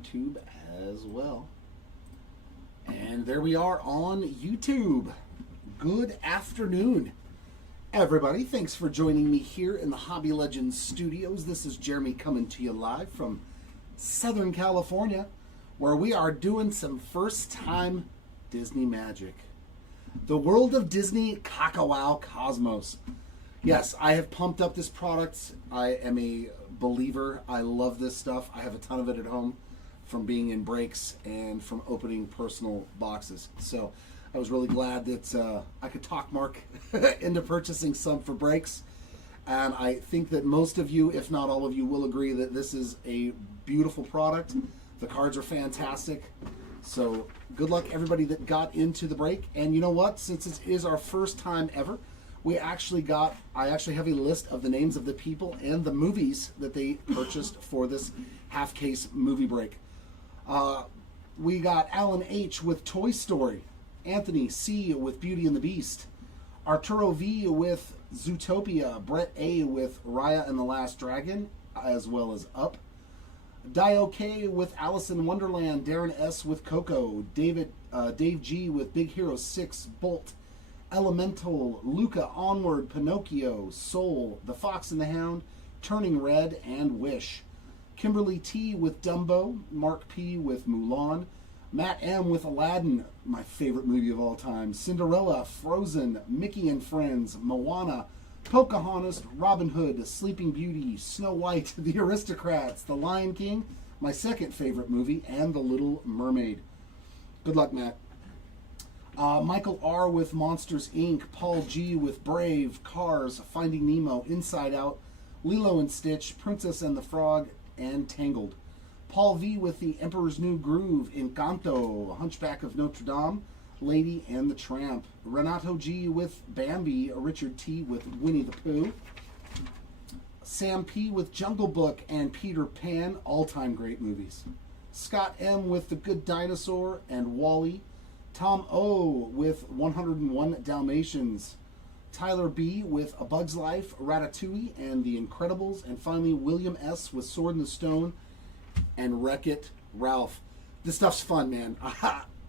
YouTube as well. And there we are on YouTube. Good afternoon, everybody. Thanks for joining me here in the Hobby Legends studios. This is Jeremy coming to you live from Southern California, where we are doing some first-time Disney magic. The World of Disney Kakawow Cosmos. Yes, I have pumped up this product. I am a believer. I love this stuff. I have a ton of it at home from being in breaks and from opening personal boxes. So I was really glad that I could talk Mark into purchasing some for breaks. And I think that most of you, if not all of you, will agree that this is a beautiful product. The cards are fantastic. So good luck everybody that got into the break. And you know what? Since it is our first time ever, I actually have a list of the names of the people and the movies that they purchased for this half case movie break. We got Alan H. with Toy Story, Anthony C. with Beauty and the Beast, Arturo V. with Zootopia, Brett A. with Raya and the Last Dragon, as well as Up, Dio K. with Alice in Wonderland, Darren S. with Coco, Dave G. with Big Hero 6, Bolt, Elemental, Luca, Onward, Pinocchio, Soul, The Fox and the Hound, Turning Red, and Wish. Kimberly T. with Dumbo, Mark P. with Mulan, Matt M. with Aladdin, my favorite movie of all time, Cinderella, Frozen, Mickey and Friends, Moana, Pocahontas, Robin Hood, Sleeping Beauty, Snow White, The Aristocrats, The Lion King, my second favorite movie, and The Little Mermaid. Good luck, Matt. Michael R. with Monsters, Inc., Paul G. with Brave, Cars, Finding Nemo, Inside Out, Lilo and Stitch, Princess and the Frog, and Tangled. Paul V. with The Emperor's New Groove, Encanto, Hunchback of Notre Dame, Lady and the Tramp. Renato G. with Bambi, Richard T. with Winnie the Pooh, Sam P. with Jungle Book and Peter Pan, all-time great movies. Scott M. with The Good Dinosaur and Wall-E, Tom O. with 101 Dalmatians, Tyler B. with A Bug's Life, Ratatouille, and The Incredibles, and finally William S. with Sword in the Stone and Wreck-It Ralph. This stuff's fun, man.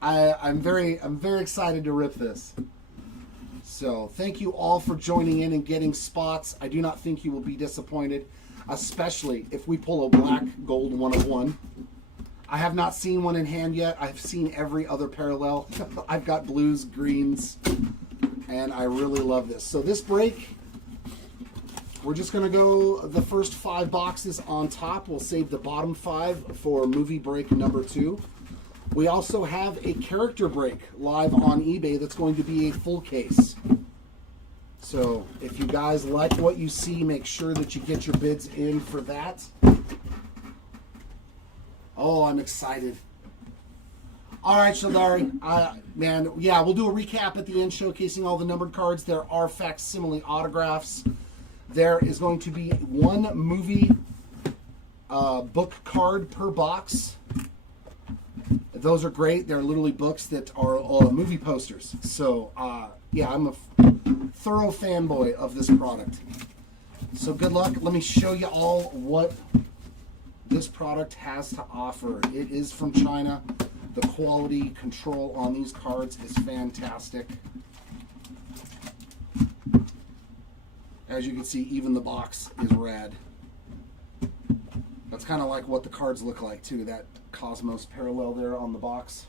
I'm very excited to rip this. So thank you all for joining in and getting spots. I do not think you will be disappointed, especially if we pull a black gold 1-of-1. I have not seen one in hand yet. I've seen every other parallel. I've got blues, greens, and I really love this. So this break, we're just going to go the first 5 boxes on top. We'll save the bottom 5 for movie break number 2. We also have a character break live on eBay that's going to be a full case. So if you guys like what you see, make sure that you get your bids in for that. Oh, I'm excited. All right, Shaldari. Man, yeah, we'll do a recap at the end showcasing all the numbered cards. There are facsimile autographs. There is going to be 1 movie book card per box. Those are great. They're literally books that are movie posters. So, yeah, I'm a thorough fanboy of this product. So good luck. Let me show you all what this product has to offer. It is from China. The quality control on these cards is fantastic. As you can see, even the box is rad. That's kind of like what the cards look like too, that Cosmos parallel there on the box.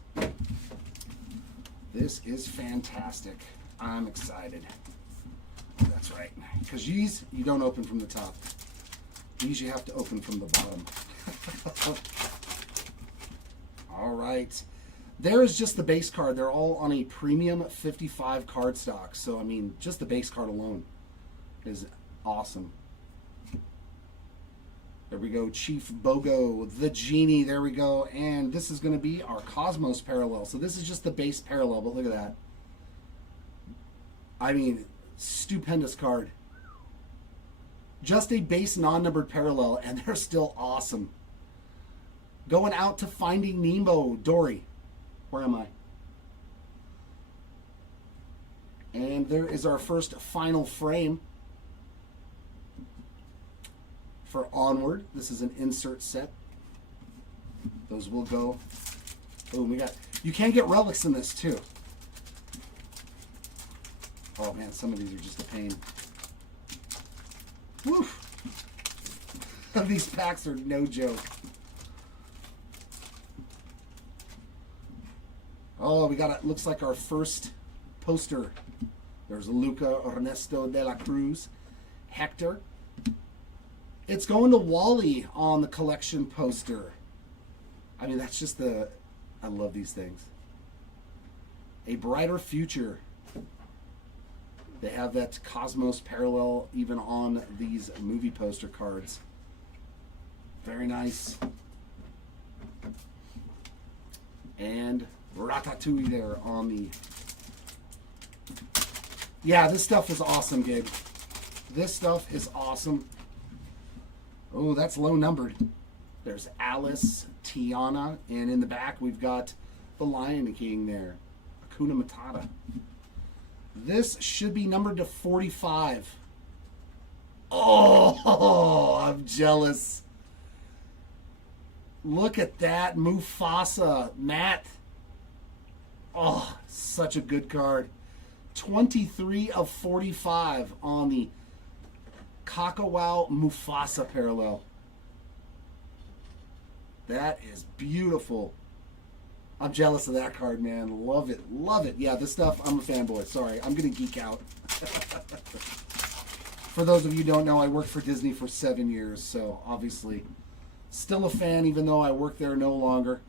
This is fantastic. I'm excited. That's right. Because these, you don't open from the top. These you have to open from the bottom. All right. There is just the base card. They're all on a premium 55 card stock. So, I mean, just the base card alone is awesome. There we go. Chief Bogo, the Genie. There we go. And this is going to be our Cosmos parallel. So this is just the base parallel, but look at that. I mean, stupendous card. Just a base non-numbered parallel, and they're still awesome. Going out to Finding Nemo, Dory. Where am I? And there is our first final frame for Onward. This is an insert set. Those will go. Oh, we got. You can get relics in this too. Oh man, some of these are just a pain. Woof. These packs are no joke. Oh, we got it. Looks like our first poster. There's Luca Ernesto de la Cruz, Hector. It's going to Wally on the collection poster. I mean, that's just the. I love these things. A Brighter Future. They have that Cosmos parallel even on these movie poster cards. Very nice. And Ratatouille there on the... Yeah, this stuff is awesome, Gabe. This stuff is awesome. Oh, that's low numbered. There's Alice, Tiana, and in the back we've got the Lion King there. Hakuna Matata. This should be numbered to 45. Oh, I'm jealous. Look at that. Mufasa. Matt. Oh, such a good card. 23 of 45 on the Kakawow Mufasa parallel. That is beautiful. I'm jealous of that card, man. Love it. Love it. Yeah, this stuff, I'm a fanboy. Sorry, I'm going to geek out. For those of you who don't know, I worked for Disney for 7 years, so obviously still a fan even though I work there no longer.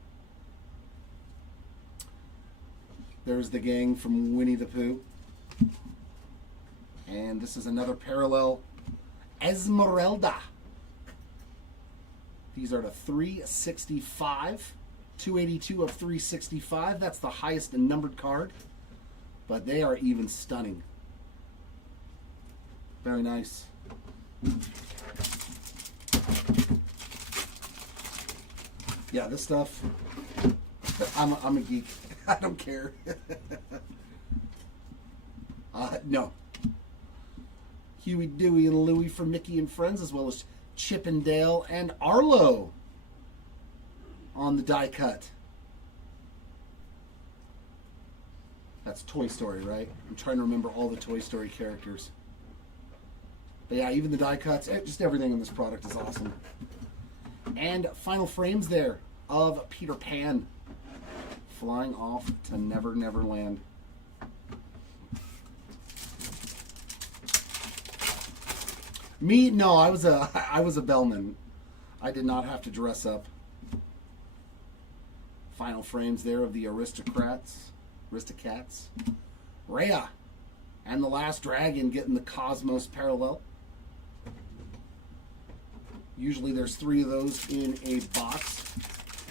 There's the gang from Winnie the Pooh. And this is another parallel. Esmeralda. These are the 365. 282 of 365. That's the highest numbered card. But they are even stunning. Very nice. Yeah, this stuff. I'm a geek. I don't care. No. Huey, Dewey, and Louie from Mickey and Friends, as well as Chip and Dale and Arlo on the die cut. That's Toy Story, right? I'm trying to remember all the Toy Story characters. But yeah, even the die cuts, just everything in this product is awesome. And final frames there of Peter Pan flying off to Never Never Land. Me, no, I was a bellman. I did not have to dress up. Final frames there of the Aristocats. Rhea and the Last Dragon getting the Cosmos parallel. Usually there's 3 of those in a box.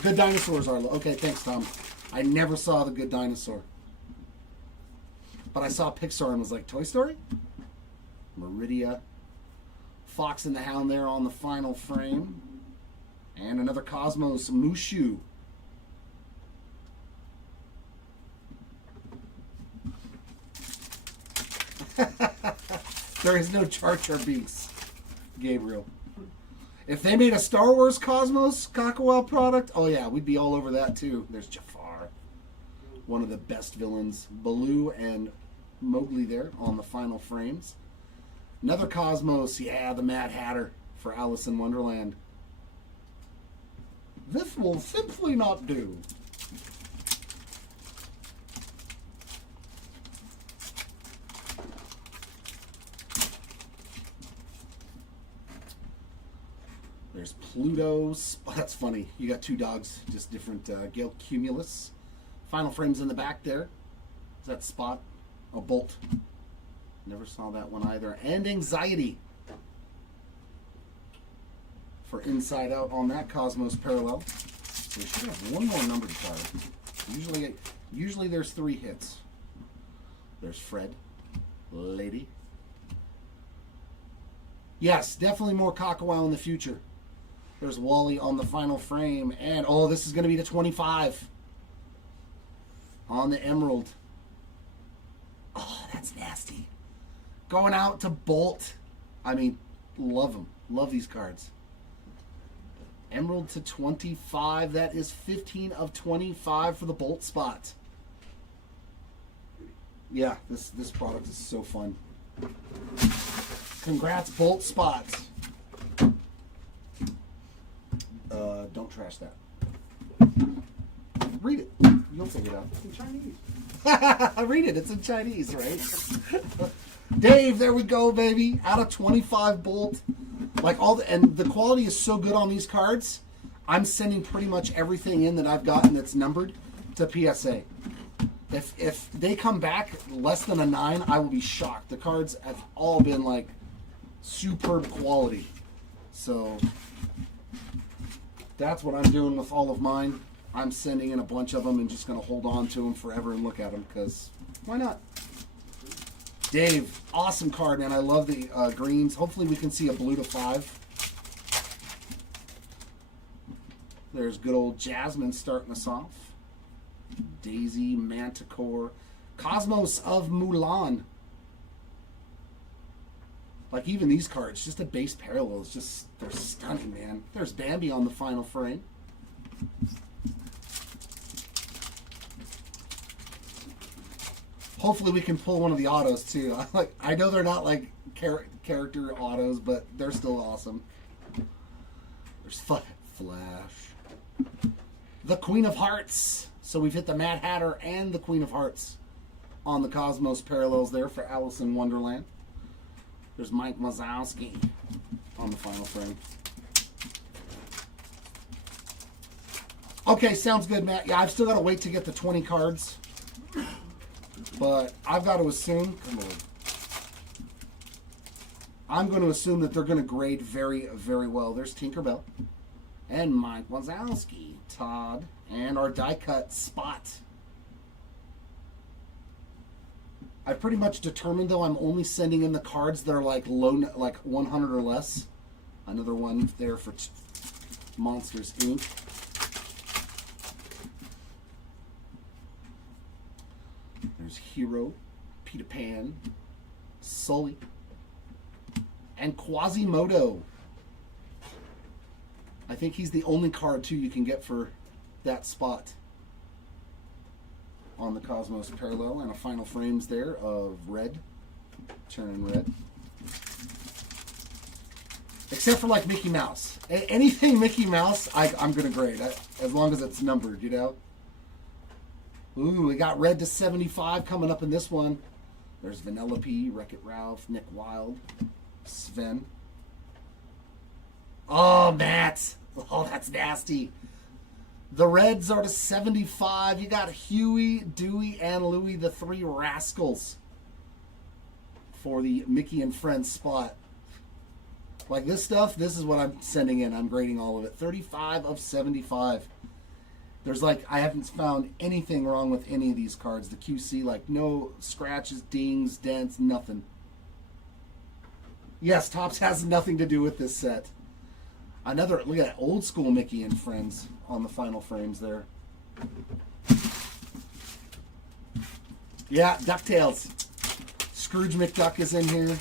Good Dinosaurs are... Okay, thanks, Tom. I never saw the Good Dinosaur. But I saw Pixar and was like, Toy Story? Meridia. Fox and the Hound there on the final frame. And another Cosmos Mushu. There is no Jar Jar Binks, Gabriel. If they made a Star Wars Cosmos Kakawow product, oh yeah, we'd be all over that too. There's Jafar, one of the best villains. Baloo and Mowgli there on the final frames. Another Cosmos, yeah, the Mad Hatter for Alice in Wonderland. This will simply not do. There's Pluto's. Oh, that's funny. You got 2 dogs, just different. Gale Cumulus. Final frames in the back there. Is that Spot? A Bolt. Never saw that one either. And Anxiety for Inside Out on that Cosmos parallel. We should have one more numbered card. Usually there's 3 hits. There's Fred, Lady. Yes, definitely more Kakawow in the future. There's Wally on the final frame. And, oh, this is going to be the 25 on the Emerald. Oh, that's nasty. Going out to Bolt. I mean, love them. Love these cards. Emerald to 25. That is 15 of 25 for the Bolt spot. Yeah, this product is so fun. Congrats, Bolt spots. Don't trash that. Read it. You'll figure it out. It's in Chinese. Read it. It's in Chinese, right? Dave, there we go, baby. Out of 25 Bolt. Like and the quality is so good on these cards. I'm sending pretty much everything in that I've gotten that's numbered to PSA. If they come back less than a 9, I will be shocked. The cards have all been like superb quality. So that's what I'm doing with all of mine. I'm sending in a bunch of them and just going to hold on to them forever and look at them because why not? Dave, awesome card, man. I love the greens. Hopefully we can see a blue to 5. There's good old Jasmine starting us off. Daisy, Manticore, Cosmos of Mulan. Like even these cards, just a base parallel is just, they're stunning, man. There's Bambi on the final frame. Hopefully we can pull one of the autos too. I know they're not like character autos, but they're still awesome. There's Flash. The Queen of Hearts. So we've hit the Mad Hatter and the Queen of Hearts on the Cosmos parallels there for Alice in Wonderland. There's Mike Wazowski on the final frame. Okay, sounds good, Matt. Yeah, I've still got to wait to get the 20 cards. But I've got to assume, come on. I'm going to assume that they're going to grade very, very well. There's Tinkerbell and Mike Wazowski, Todd, and our die cut Spot. I pretty much determined, though, I'm only sending in the cards that are like low, like 100 or less. Another one there for Monsters Inc. There's Hero, Peter Pan, Sully, and Quasimodo. I think he's the only card, too, you can get for that spot on the Cosmos parallel. And a final frames there of red, turning red. Except for, like, Mickey Mouse. Anything Mickey Mouse, I'm going to grade, as long as it's numbered, you know? Ooh, we got red to 75 coming up in this one. There's Vanellope, Wreck-It Ralph, Nick Wilde, Sven. Oh, Matt. Oh, that's nasty. The reds are to 75. You got Huey, Dewey, and Louie, the 3 rascals for the Mickey and Friends spot. Like this stuff, this is what I'm sending in. I'm grading all of it. 35 of 75. There's like, I haven't found anything wrong with any of these cards. The QC, like no scratches, dings, dents, nothing. Yes, Topps has nothing to do with this set. Another, look at that, old school Mickey and Friends on the final frames there. Yeah, DuckTales. Scrooge McDuck is in here.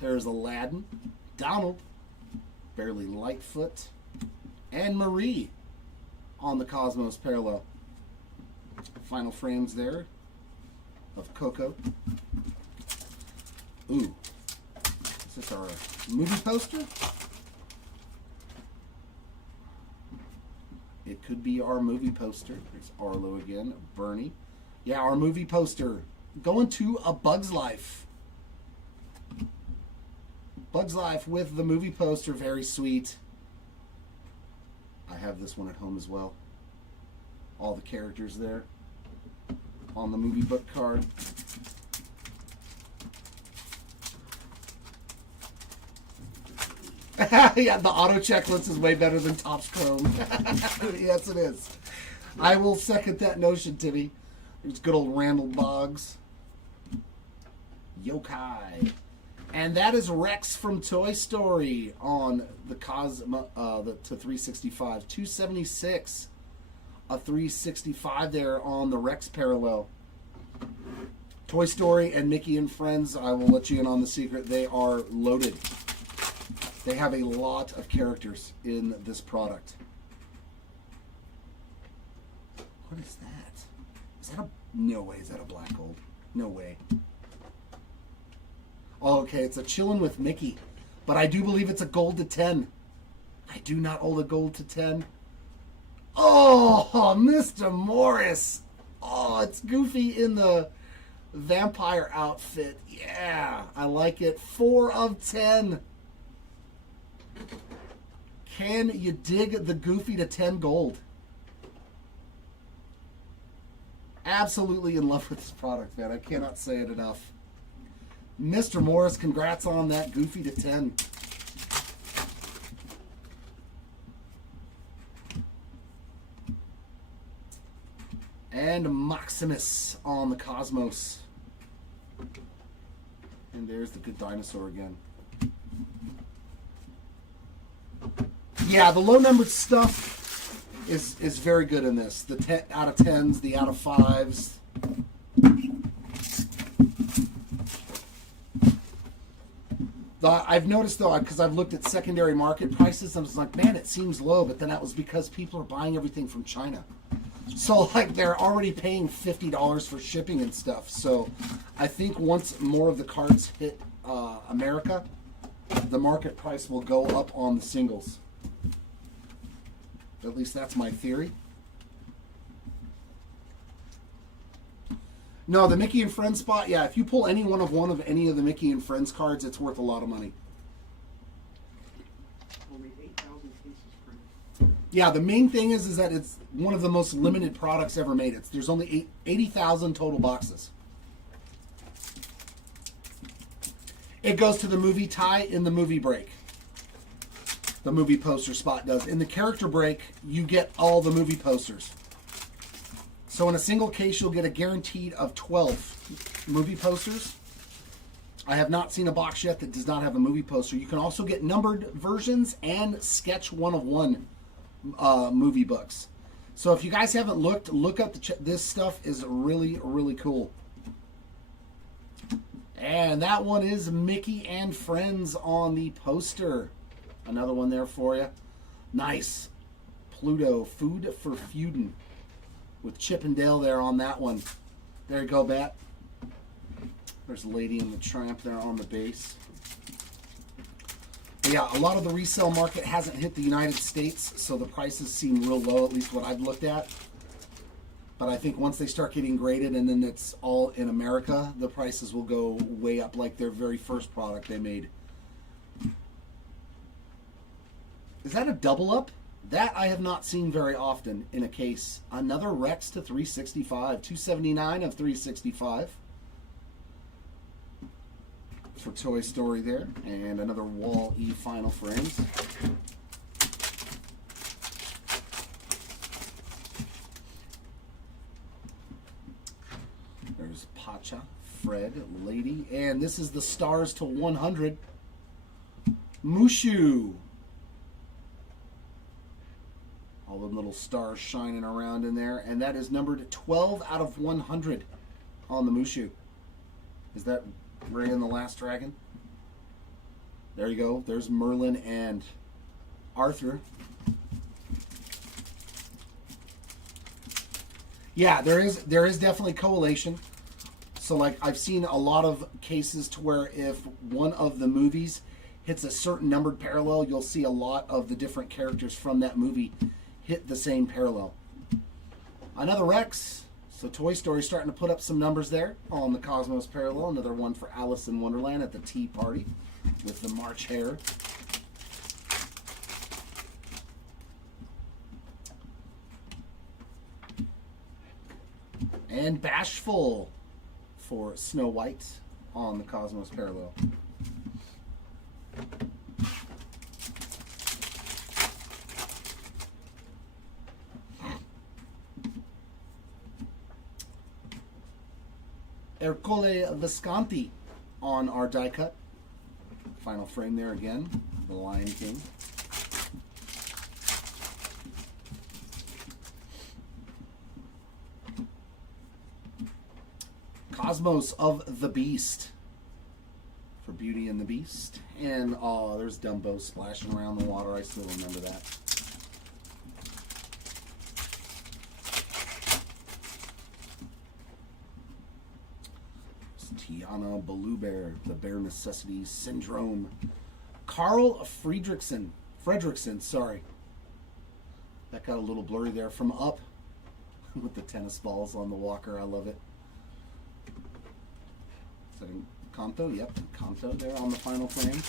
There's Aladdin, Donald, Barely Lightfoot, and Marie on the Cosmos parallel. Final frames there of Coco. Ooh. Is this our movie poster? It could be our movie poster. There's Arlo again. Bernie. Yeah, our movie poster. Going to A Bug's Life. Bug's Life with the movie poster. Very sweet. I have this one at home as well. All the characters there on the movie book card. Yeah, the auto checklist is way better than Topps Chrome. Yes, it is. I will second that notion, Timmy. There's good old Randall Boggs. Yokai. And that is Rex from Toy Story on the Cosmo, to 365. 276. A 365 there on the Rex parallel. Toy Story and Mickey and Friends, I will let you in on the secret. They are loaded. They have a lot of characters in this product. What is that? Is that a... No way, is that a black gold? No way. Oh, okay, it's a Chillin' with Mickey. But I do believe it's a gold to 10. I do not hold a gold to 10. Oh, Mr. Morris. Oh, it's Goofy in the vampire outfit. Yeah, I like it. 4 of 10. Can you dig the Goofy to 10 gold? Absolutely in love with this product, man. I cannot say it enough. Mr. Morris, congrats on that Goofy to 10. And Maximus on the Cosmos. And there's the good dinosaur again. Yeah, the low-numbered stuff is very good in this. The 10 out of 10s, the out of 5s. I've noticed, though, because I've looked at secondary market prices, I was like, man, it seems low, but then that was because people are buying everything from China. So, like, they're already paying $50 for shipping and stuff. So, I think once more of the cards hit America, the market price will go up on the singles. At least that's my theory. No, the Mickey and Friends spot, yeah, if you pull any one of any of the Mickey and Friends cards, it's worth a lot of money. Only 8,000 cases printed. Yeah, the main thing is that it's one of the most limited products ever made. There's only 80,000 total boxes. It goes to the movie tie in the movie break. The movie poster spot does. In the character break, you get all the movie posters. So in a single case, you'll get a guaranteed of 12 movie posters. I have not seen a box yet that does not have a movie poster. You can also get numbered versions and sketch 1-of-1 movie books. So if you guys haven't looked, look up this stuff is really, really cool. And that one is Mickey and Friends on the poster. Another one there for you. Nice. Pluto, Food for Feudin'. With Chip and Dale there on that one. There you go, Bat. There's Lady and the Tramp there on the base. But yeah, a lot of the resale market hasn't hit the United States, so the prices seem real low, at least what I've looked at. But I think once they start getting graded and then it's all in America, the prices will go way up like their very first product they made. Is that a double up? That I have not seen very often in a case. Another Rex to 365. 279 of 365. For Toy Story there. And another Wall-E Final Frames. There's Pacha, Fred, Lady. And this is the Stars to 100. Mushu. All the little stars shining around in there. And that is numbered 12 out of 100 on the Mushu. Is that Ray and the Last Dragon? There you go. There's Merlin and Arthur. Yeah, there is definitely correlation. So, like, I've seen a lot of cases to where if one of the movies hits a certain numbered parallel, you'll see a lot of the different characters from that movie hit the same parallel. Another Rex. So Toy Story starting to put up some numbers there on the Cosmos parallel. Another one for Alice in Wonderland at the tea party with the March Hare. And Bashful for Snow White on the Cosmos parallel. Ercole Visconti on our die cut. Final frame there again. The Lion King. Cosmos of the Beast for Beauty and the Beast. And, oh, there's Dumbo splashing around the water. I still remember that. It's Tiana Belubear, the Bare Necessities Syndrome. Carl Fredrickson, sorry. That got a little blurry there from up with the tennis balls on the walker. I love it. Is that in Kanto? Yep, Kanto there on the final frame.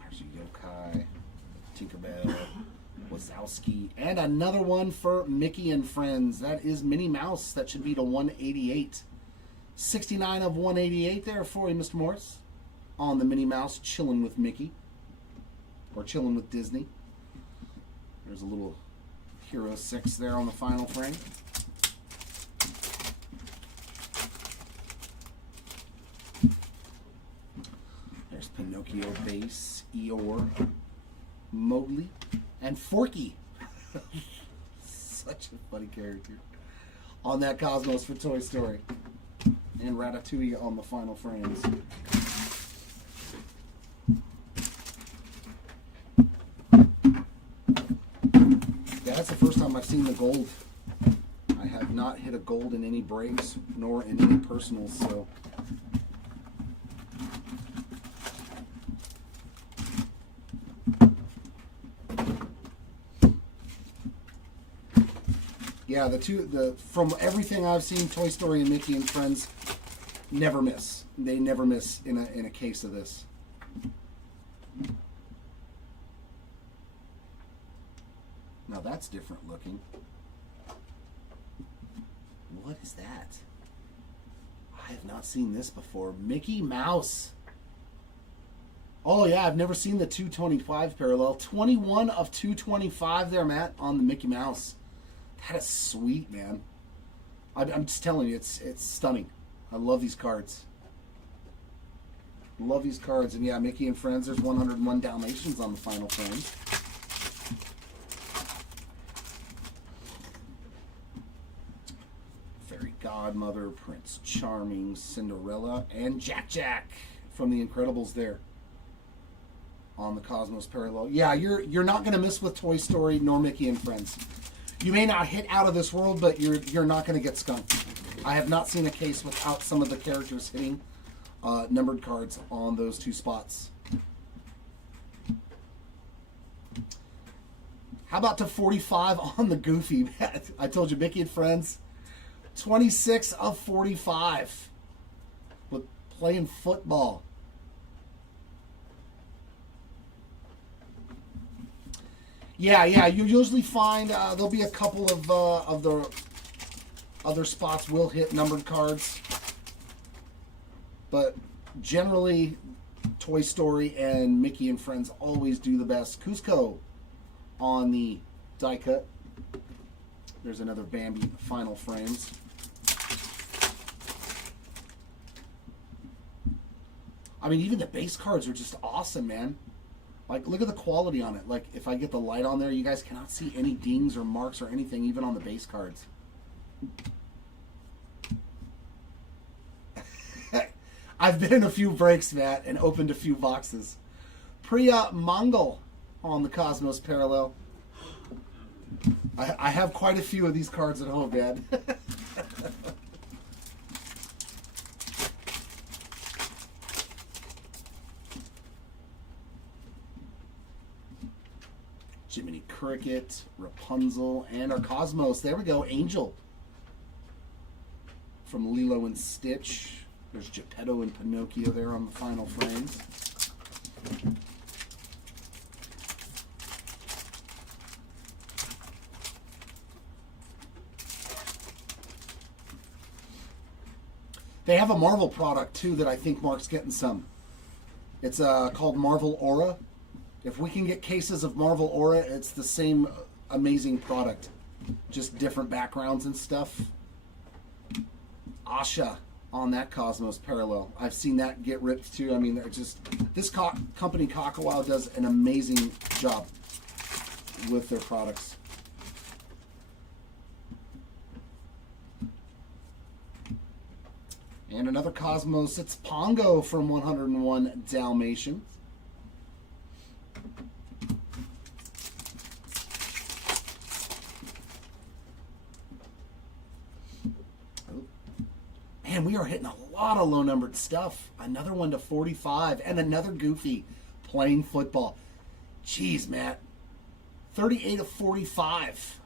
There's Yokai, Tinkerbell, Wazowski, and another one for Mickey and Friends. That is Minnie Mouse. That should be to 188. 69 of 188 there for you, Mr. Morris. On the Minnie Mouse, chilling with Mickey. Or chilling with Disney. There's a little Hero 6 there on the final frame. There's Pinocchio base, Eeyore, Mowgli, and Forky. Such a funny character. On that Cosmos for Toy Story. And Ratatouille on the final frames. Yeah, that's the first time I've seen the gold. I have not hit a gold in any breaks, nor in any personals, so... Yeah, from everything I've seen, Toy Story and Mickey and Friends never miss. They never miss in a case of this. Now that's different looking. What is that? I have not seen this before. Mickey Mouse. Oh yeah, I've never seen the 225 parallel. 21 of 225 there, Matt, on the Mickey Mouse. That is sweet, man. I'm just telling you, it's stunning. I love these cards. Love these cards. And yeah, Mickey and Friends, there's 101 Dalmatians on the final frame. Fairy Godmother, Prince Charming, Cinderella, and Jack Jack from The Incredibles there on the Cosmos parallel. Yeah, you're not going to miss with Toy Story nor Mickey and Friends. You may not hit out of this world, but you're not going to get skunked. I have not seen a case without some of the characters hitting numbered cards on those two spots. How about to 45 on the Goofy? I told you, Mickey and Friends, 26 of 45 with playing football. Yeah, you usually find there'll be a couple of the other spots will hit numbered cards. But generally, Toy Story and Mickey and Friends always do the best. Cusco on the die cut. There's another Bambi final frames. I mean, even the base cards are just awesome, man. Like, look at the quality on it. Like, if I get the light on there, you guys cannot see any dings or marks or anything, even on the base cards. I've been in a few breaks, Matt, and opened a few boxes. Priya Mongol on the Cosmos parallel. I have quite a few of these cards at home, man. Jiminy Cricket, Rapunzel, and our Cosmos. There we go, Angel. From Lilo and Stitch. There's Geppetto and Pinocchio there on the final frames. They have a Marvel product, too, that I think Mark's getting some. It's called Marvel Aura. If we can get cases of Marvel Aura, it's the same amazing product. Just different backgrounds and stuff. Asha on that Cosmos parallel. I've seen that get ripped too. I mean, they're just... This company, Kakawow, does an amazing job with their products. And another Cosmos. It's Pongo from 101 Dalmatians. Man, we are hitting a lot of low-numbered stuff. Another one to 45 and another Goofy playing football. Jeez, Matt. 38 of 45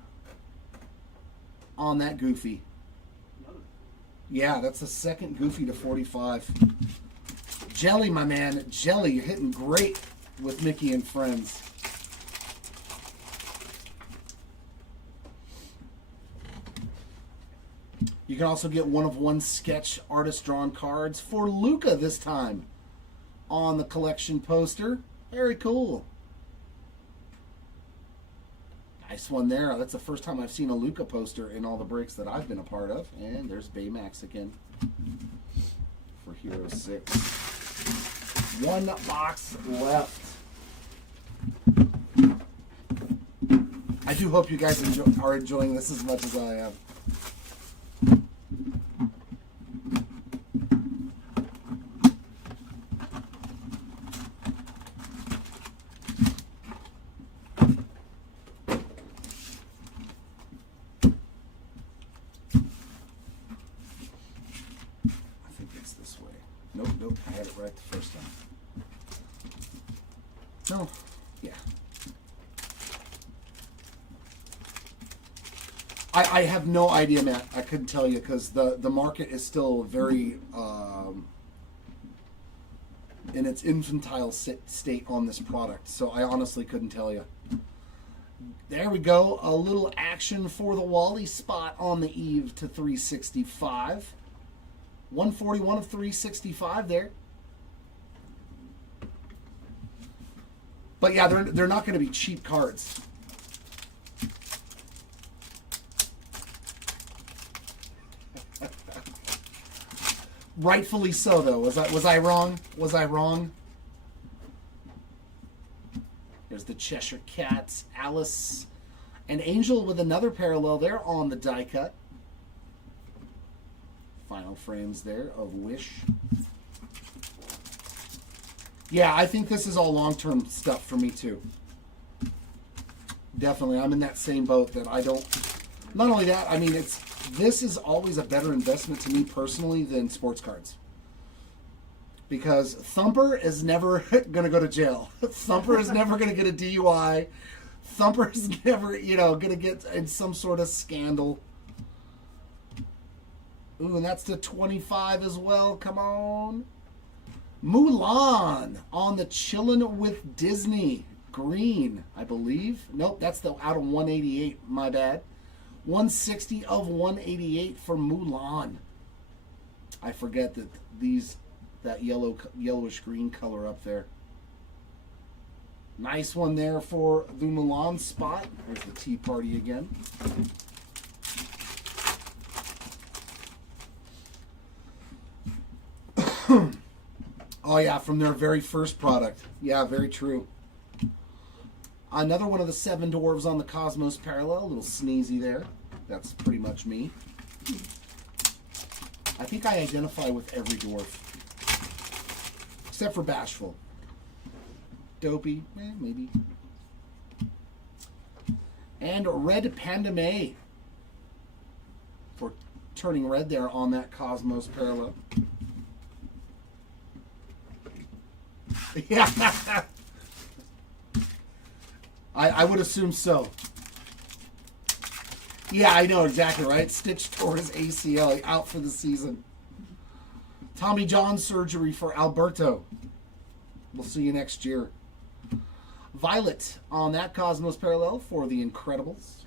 on that Goofy. Yeah, that's the second Goofy to 45. Jelly, my man. Jelly, you're hitting great with Mickey and Friends. You can also get one of one sketch artist drawn cards for Luca this time on the collection poster. Very cool. Nice one there. That's the first time I've seen a Luca poster in all the breaks that I've been a part of. And there's Baymax again for Hero 6. One box left. I do hope you guys are enjoying this as much as I am. Nope, I had it right the first time. No, yeah. I have no idea, Matt. I couldn't tell you because the market is still very in its infantile state on this product. So I honestly couldn't tell you. There we go. A little action for the Wally spot on the eve to 365. 141 of 365 there. But yeah, they're not going to be cheap cards. Rightfully so, though. Was I wrong? Was I wrong? There's the Cheshire Cats, Alice, and Angel with another parallel there on the die cut. Final frames there of Wish. Yeah, I think this is all long-term stuff for me too. Definitely, I'm in that same boat that I don't. Not only that, I mean, this is always a better investment to me personally than sports cards. Because Thumper is never going to go to jail. Thumper is never going to get a DUI. Thumper is never, going to get in some sort of scandal. Ooh, and that's to 25 as well. Come on. Mulan on the Chillin' with Disney. Green, I believe. Nope, that's the out of 188. My bad. 160 of 188 for Mulan. I forget that that yellowish green color up there. Nice one there for the Mulan spot. There's the Tea Party again. Oh yeah, from their very first product. Yeah, very true. Another one of the 7 dwarves on the Cosmos parallel. A little sneezy there. That's pretty much me. I think I identify with every dwarf. Except for Bashful. Dopey, maybe. And Red Panda May. For turning red there on that Cosmos parallel. Yeah. I would assume so. Yeah, I know exactly, right? Stitch tore his ACL, out for the season. Tommy John surgery for Alberto. We'll see you next year. Violet on that Cosmos parallel for the Incredibles.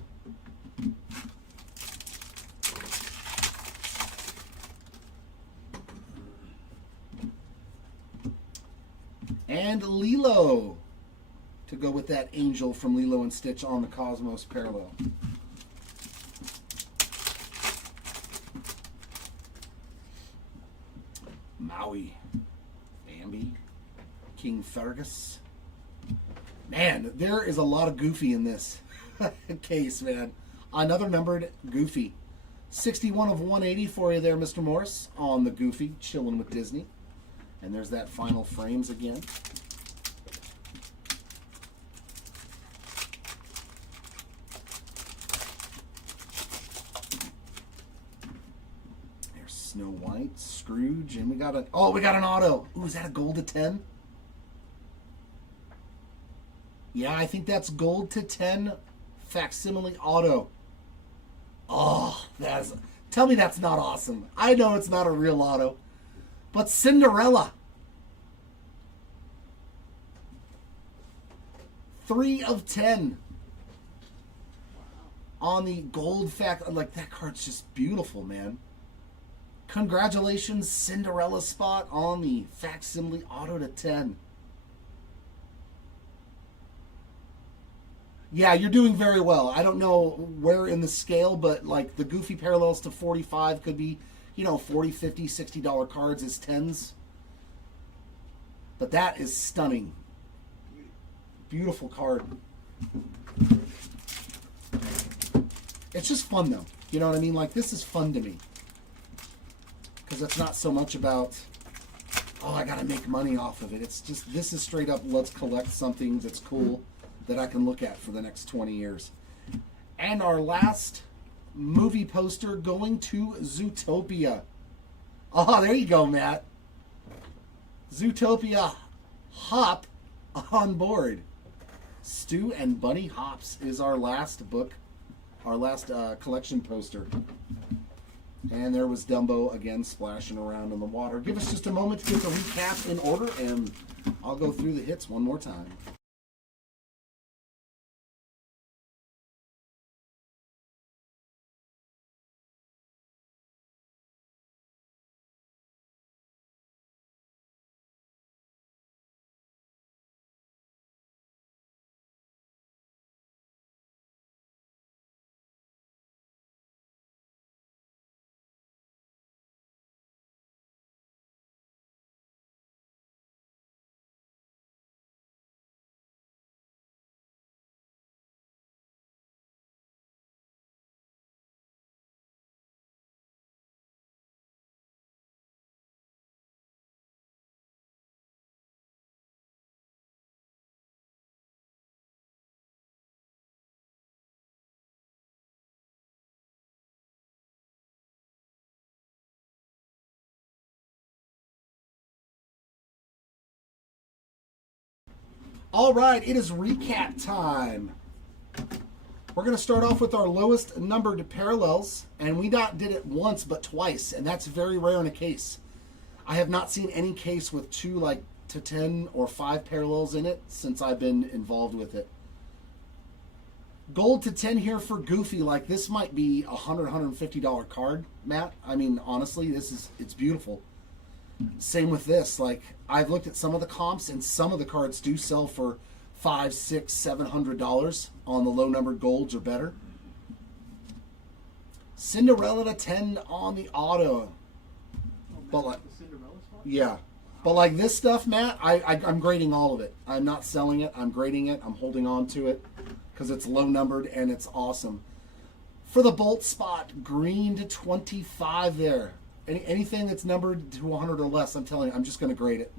And Lilo to go with that Angel from Lilo and Stitch on the Cosmos parallel. Maui, Bambi, King Fergus. Man, there is a lot of Goofy in this case, man. Another numbered Goofy. 61 of 180 for you there, Mr. Morris, on the Goofy, chilling with Disney. And there's that final frames again. There's Snow White, Scrooge, and we got an auto. Ooh, is that a gold to 10? Yeah, I think that's gold to 10 facsimile auto. Oh, tell me that's not awesome. I know it's not a real auto. But Cinderella. 3 of 10. On the gold like that card's just beautiful, man. Congratulations, Cinderella spot on the facsimile auto to 10. Yeah, you're doing very well. I don't know where in the scale, but like the Goofy parallels to 45 could be, $40, $50, $60 cards as 10s. But that is stunning. Beautiful card. It's just fun though. You know what I mean? Like this is fun to me. Because it's not so much about, I gotta make money off of it. It's just, this is straight up, let's collect something that's cool that I can look at for the next 20 years. And our last movie poster going to Zootopia. Oh, there you go, Matt. Zootopia Hop on board. Stu and Bunny Hops is our last book, our last collection poster. And there was Dumbo again splashing around in the water. Give us just a moment to get the recap in order, and I'll go through the hits one more time. All right, it is recap time. We're going to start off with our lowest numbered parallels, and we not did it once but twice, and that's very rare in a case. I have not seen any case with 2 to 10 or 5 parallels in it since I've been involved with it. Gold to 10 here for Goofy. Like this might be $100, $150 card, Matt. I mean, honestly, it's beautiful. Same with this. Like I've looked at some of the comps, and some of the cards do sell for $500, $600, $700 on the low numbered golds or better. Cinderella to 10 on the auto. But like, yeah. But like this stuff, Matt, I'm grading all of it. I'm not selling it. I'm grading it. I'm holding on to it because it's low numbered and it's awesome. For the Bolt spot, green to 25 there. Anything that's numbered to 100 or less, I'm telling you, I'm just going to grade it.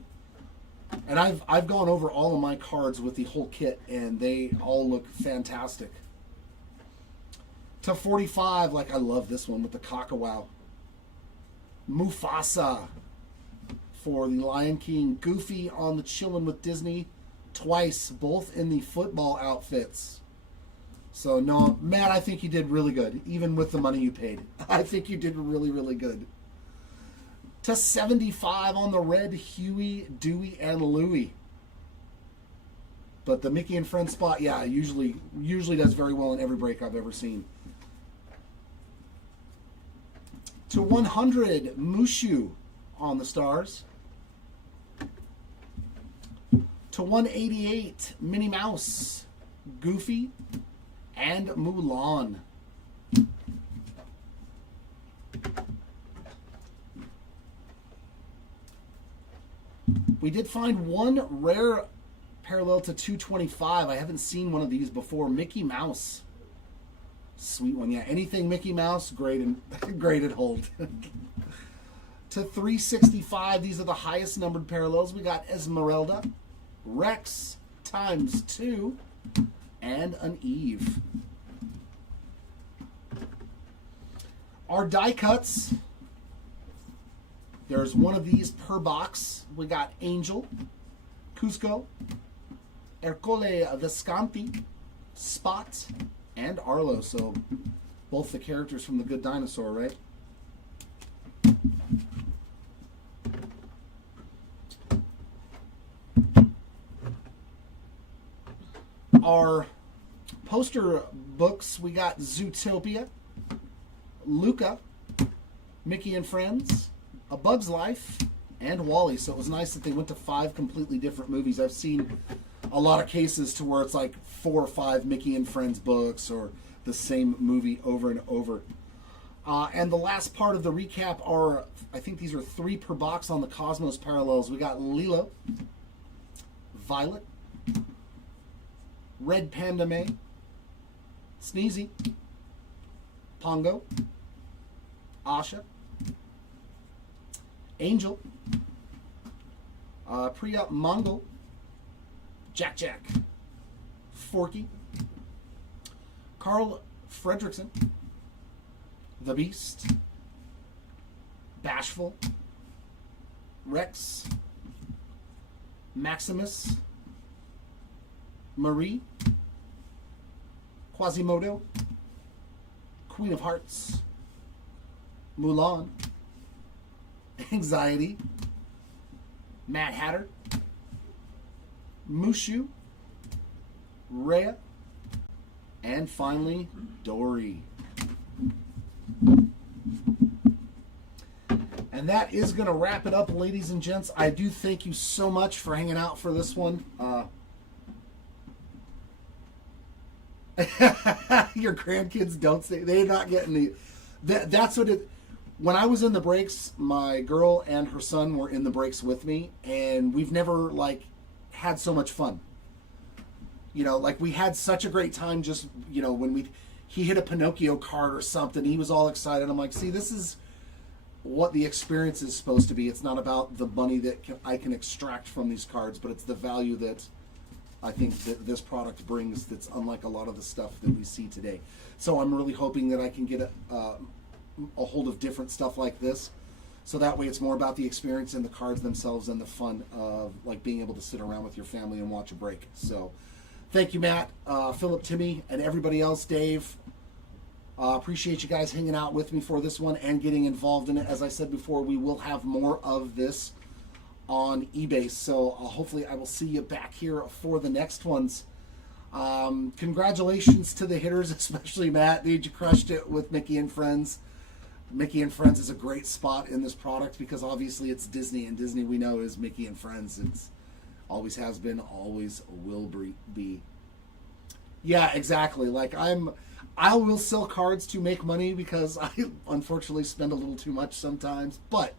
And I've gone over all of my cards with the whole kit, and they all look fantastic. To 45, like I love this one with the Kakawow. Mufasa for the Lion King. Goofy on the Chillin' with Disney twice, both in the football outfits. So, no, Matt, I think you did really good, even with the money you paid. I think you did really, really good. To 75 on the red, Huey, Dewey, and Louie. But the Mickey and Friends spot, yeah, usually does very well in every break I've ever seen. To 100, Mushu on the stars. To 188, Minnie Mouse, Goofy, and Mulan. We did find one rare parallel to 225. I haven't seen one of these before. Mickey Mouse Sweet one, yeah. Anything Mickey Mouse, great and great at hold. To 365, these are the highest numbered parallels. We got Esmeralda, Rex times 2, and an Eve. Our die cuts, there's one of these per box. We got Angel, Cusco, Ercole Visconti, Spot, and Arlo. So both the characters from The Good Dinosaur, right? Our poster books, we got Zootopia, Luca, Mickey and Friends, A Bug's Life, and Wall-E. So it was nice that they went to 5 completely different movies. I've seen a lot of cases to where it's like 4 or 5 Mickey and Friends books or the same movie over and over. And the last part of the recap are, I think these are 3 per box on the Cosmos parallels. We got Lilo, Violet, Red Panda May, Sneezy, Pongo, Asha, Angel, Priya Mongol, Jack Jack, Forky, Carl Fredrickson, The Beast, Bashful, Rex, Maximus, Marie, Quasimodo, Queen of Hearts, Mulan, Anxiety, Mad Hatter, Mushu, Rhea, and finally, Dory. And that is going to wrap it up, ladies and gents. I do thank you so much for hanging out for this one. Your grandkids don't say, they're not getting the, that's what it, when I was in the breaks, my girl and her son were in the breaks with me, and we've never like had so much fun. You know, like we had such a great time just, you know, when he hit a Pinocchio card or something, he was all excited. I'm like, see, this is what the experience is supposed to be. It's not about the money that I can extract from these cards, but it's the value that I think that this product brings that's unlike a lot of the stuff that we see today. So I'm really hoping that I can get a hold of different stuff like this. So that way it's more about the experience and the cards themselves and the fun of like being able to sit around with your family and watch a break. So thank you, Matt, Philip, Timmy, and everybody else, Dave. Appreciate you guys hanging out with me for this one and getting involved in it. As I said before, we will have more of this on eBay, so hopefully I will see you back here for the next ones. Congratulations to the hitters, especially Matt. Dude, you crushed it with Mickey and Friends. Mickey and Friends is a great spot in this product because obviously it's Disney, and Disney we know is Mickey and Friends. It's always has been, always will be. Yeah, exactly. Like I will sell cards to make money because I unfortunately spend a little too much sometimes, but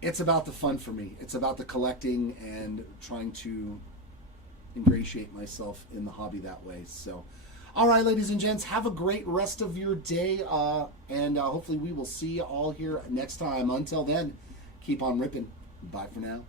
it's about the fun for me. It's about the collecting and trying to ingratiate myself in the hobby that way. So, all right, ladies and gents, have a great rest of your day, and hopefully we will see you all here next time. Until then, keep on ripping. Bye for now.